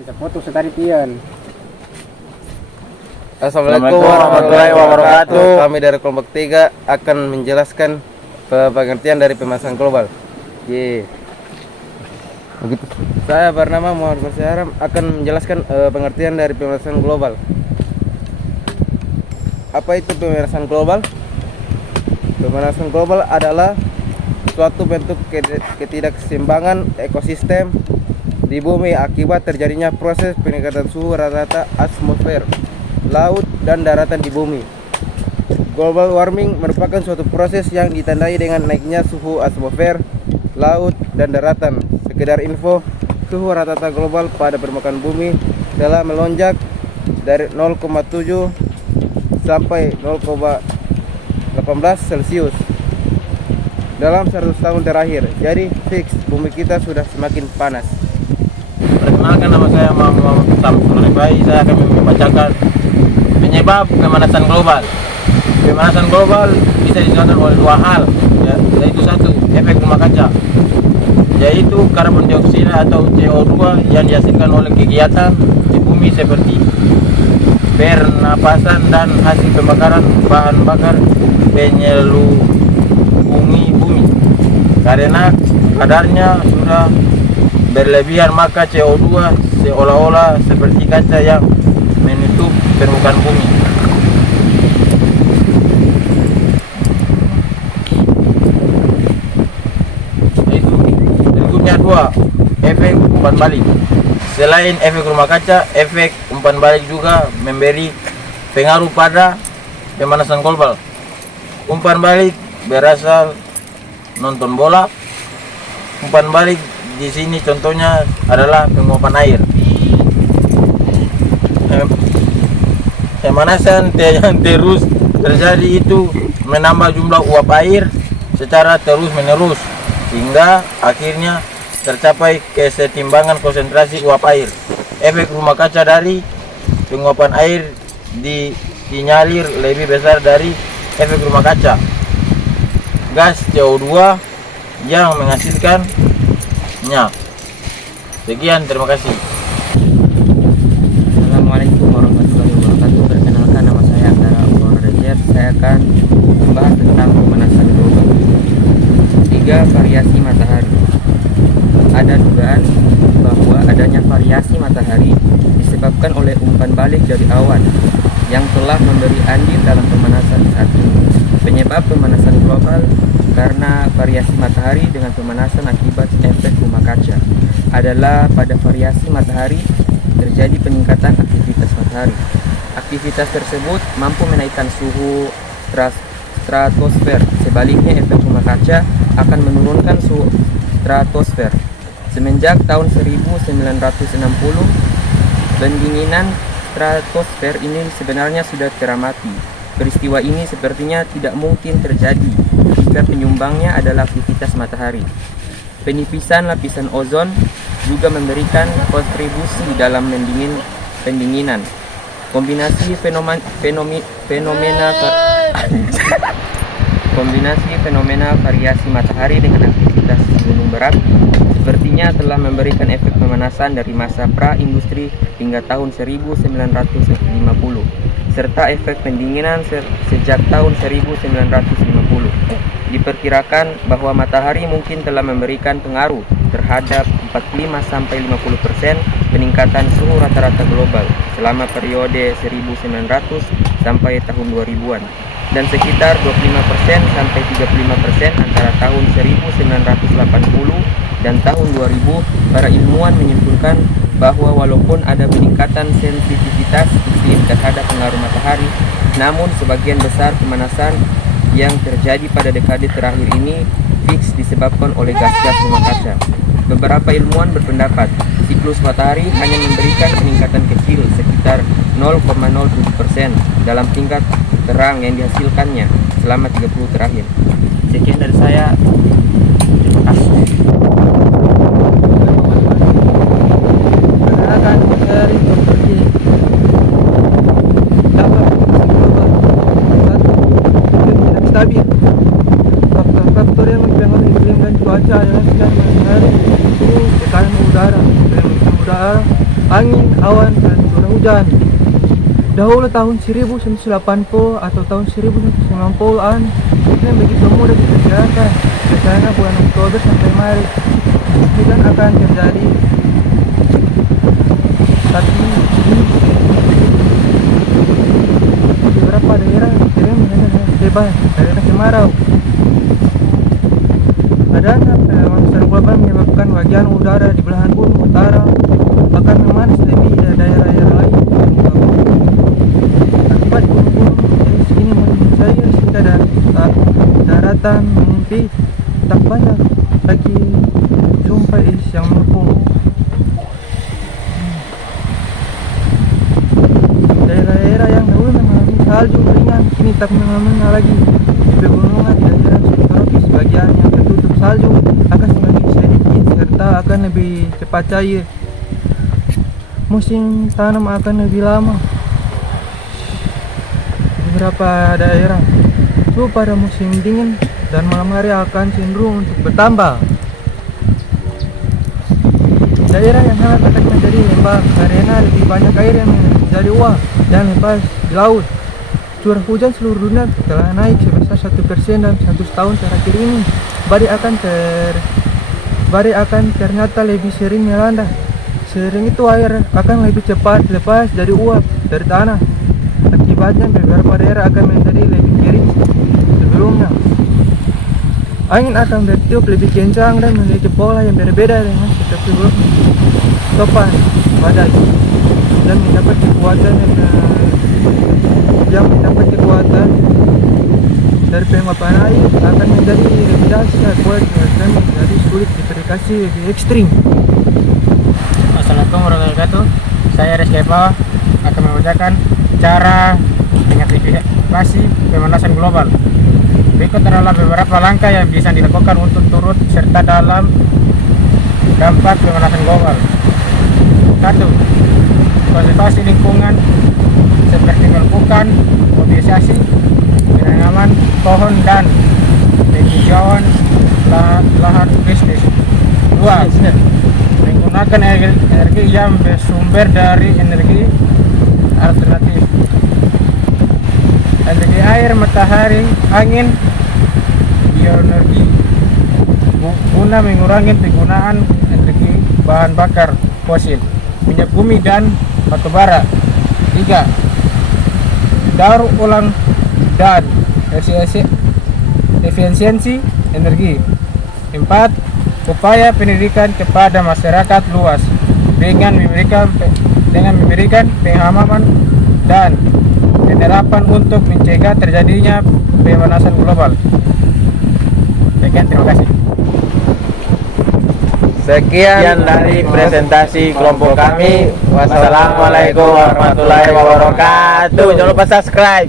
Bisa foto setari pian. Assalamualaikum warahmatullahi wabarakatuh. Kami dari kelompok 3 akan menjelaskan pengertian dari pemanasan global. Begitu. Saya bernama Muhammad Bersyahram akan menjelaskan pengertian dari pemanasan global. Apa itu pemanasan global? Pemanasan global adalah suatu bentuk ketidakseimbangan ekosistem di bumi akibat terjadinya proses peningkatan suhu rata-rata atmosfer, laut, dan daratan di bumi. Global warming merupakan suatu proses yang ditandai dengan naiknya suhu atmosfer, laut, dan daratan. Sekedar info, suhu rata-rata global pada permukaan bumi telah melonjak dari 0,7 sampai 0,18 Celcius dalam 100 tahun terakhir. Jadi fix bumi kita sudah semakin panas. Perkenalkan, nama saya Muhammad Samsul Ribai. Saya akan membacakan penyebab pemanasan global. Pemanasan global bisa disebabkan oleh dua hal, yaitu satu, efek rumah kaca, yaitu karbon dioksida atau CO2 yang dihasilkan oleh kegiatan di bumi seperti pernapasan dan hasil pembakaran bahan bakar penyelubungi bumi. Karena kadarnya sudah berlebihan, maka CO2 seolah-olah seperti kaca yang menutup permukaan bumi. Itu berikutnya dua, efek umpan balik. Selain efek rumah kaca, efek umpan balik juga memberi pengaruh pada pemanasan global. Umpan balik berasal nonton bola. Umpan balik di sini contohnya adalah penguapan air. Pemanasan yang terus terjadi itu menambah jumlah uap air secara terus-menerus hingga akhirnya tercapai kesetimbangan konsentrasi uap air. Efek rumah kaca dari penguapan air dinyalir lebih besar dari efek rumah kaca. Gas CO2 yang menghasilkannya. Sekian, terima kasih. Assalamualaikum warahmatullahi wabarakatuh. Perkenalkan, nama saya Andara Abdul Rejer. Saya akan membahas tentang pemanasan global. 3. Variasi matahari. Ada dugaan bahwa adanya variasi matahari disebabkan oleh umpan balik dari awan yang telah memberi andil dalam pemanasan saat ini. Penyebab pemanasan global karena variasi matahari dengan pemanasan akibat efek rumah kaca adalah pada variasi matahari terjadi peningkatan aktivitas matahari. Aktivitas tersebut mampu menaikkan suhu stratosfer. Sebaliknya, efek rumah kaca akan menurunkan suhu stratosfer. Semenjak tahun 1960, pendinginan stratosfer ini sebenarnya sudah teramati. Peristiwa ini sepertinya tidak mungkin terjadi jika penyumbangnya adalah aktivitas matahari. Penipisan lapisan ozon juga memberikan kontribusi dalam pendinginan. Kombinasi fenomena variasi matahari dengan aktivitas gunung berapi sepertinya telah memberikan efek pemanasan dari masa pra-industri hingga tahun 1950, serta efek pendinginan sejak tahun 1950. Diperkirakan bahwa matahari mungkin telah memberikan pengaruh terhadap 45-50% peningkatan suhu rata-rata global selama periode 1900 sampai tahun 2000-an, dan sekitar 25-35% antara tahun 1980 dan tahun 2000. Para ilmuwan menyimpulkan bahwa walaupun ada peningkatan sensitivitas iklim terhadap pengaruh matahari, namun sebagian besar pemanasan yang terjadi pada dekade terakhir ini fix disebabkan oleh gas-gas rumah kaca. Beberapa ilmuwan berpendapat siklus matahari hanya memberikan peningkatan kecil sekitar 0,07% dalam tingkat terang yang dihasilkannya selama 30 terakhir. Sekian dari saya. Terima kasih. Perkenalkan, saya dari kelompok 3. Dapat global. 1. Iklim tidak stabil. Faktor yang mempengaruhi iklim dan cuaca adalah sinar matahari, suhu tekanan udara, angin, awan dan curah hujan. Dahulu tahun 1980 atau tahun 1990-an ini begitu mudah diperkirakan. Biasanya bulan Oktober sampai Maret hujan akan terjadi. Tapi ini beberapa daerah kering bebas daerah kemarau. Adanya pemanasan global menyebabkan bagian udara di belahan bumi utara akan memanas lebih dari daerah-daerah lain. Akibat gunung-gunung es ini mencair sehingga daratan menyempit, tak banyak lagi sumpah es yang mengepung. Daerah-daerah yang dahulu mengalami salju ringan kini tak mengalami lagi. Di pegunungan di daerah subtropis bagian yang tertutup salju akan semakin sedikit serta akan lebih cepat cair. Musim tanam akan lebih lama. Di beberapa daerah suhu pada musim dingin dan malam hari akan cenderung untuk bertambah. Daerah yang hangat akan menjadi lembab karena lebih banyak air yang menjadi uap dan lepas di laut. Curah hujan seluruh dunia telah naik sebesar 1% dalam 100 tahun terakhir ini. Badai akan ternyata lebih sering melanda. Sering itu air akan lebih cepat lepas dari uap dari tanah. Akibatnya beberapa daerah akan menjadi lebih kering sebelumnya. Angin akan bertiup lebih kencang dan memiliki pola yang berbeda dengan seperti topan badai dan mendapat kekuatan dari penguapan air akan menjadi lebih dahsyat dan menjadi sulit diprediksi lebih ekstrim. Assalamualaikum warahmatullahi wabarakatuh. Saya Rizky Pawa akan membacakan cara mengantisipasi pemanasan global. Berikut adalah beberapa langkah yang bisa dilakukan untuk turut serta dalam dampak pemanasan global. 1. Konservasi lingkungan seperti melakukan mobilisasi penanaman pohon dan penghijauan lahan bisnis. 2. Menggunakan energi yang bersumber dari energi alternatif, energi air, matahari, angin, bioenergi, guna mengurangi penggunaan energi bahan bakar fosil, minyak bumi dan batu bara. 3. Daur ulang dan efisiensi energi. 4. Upaya pendidikan kepada masyarakat luas dengan memberikan pemahaman dan penerapan untuk mencegah terjadinya pemanasan global. Sekian, terima kasih. Sekian dari presentasi kelompok kami. Wassalamualaikum warahmatullahi wabarakatuh. Jangan lupa subscribe.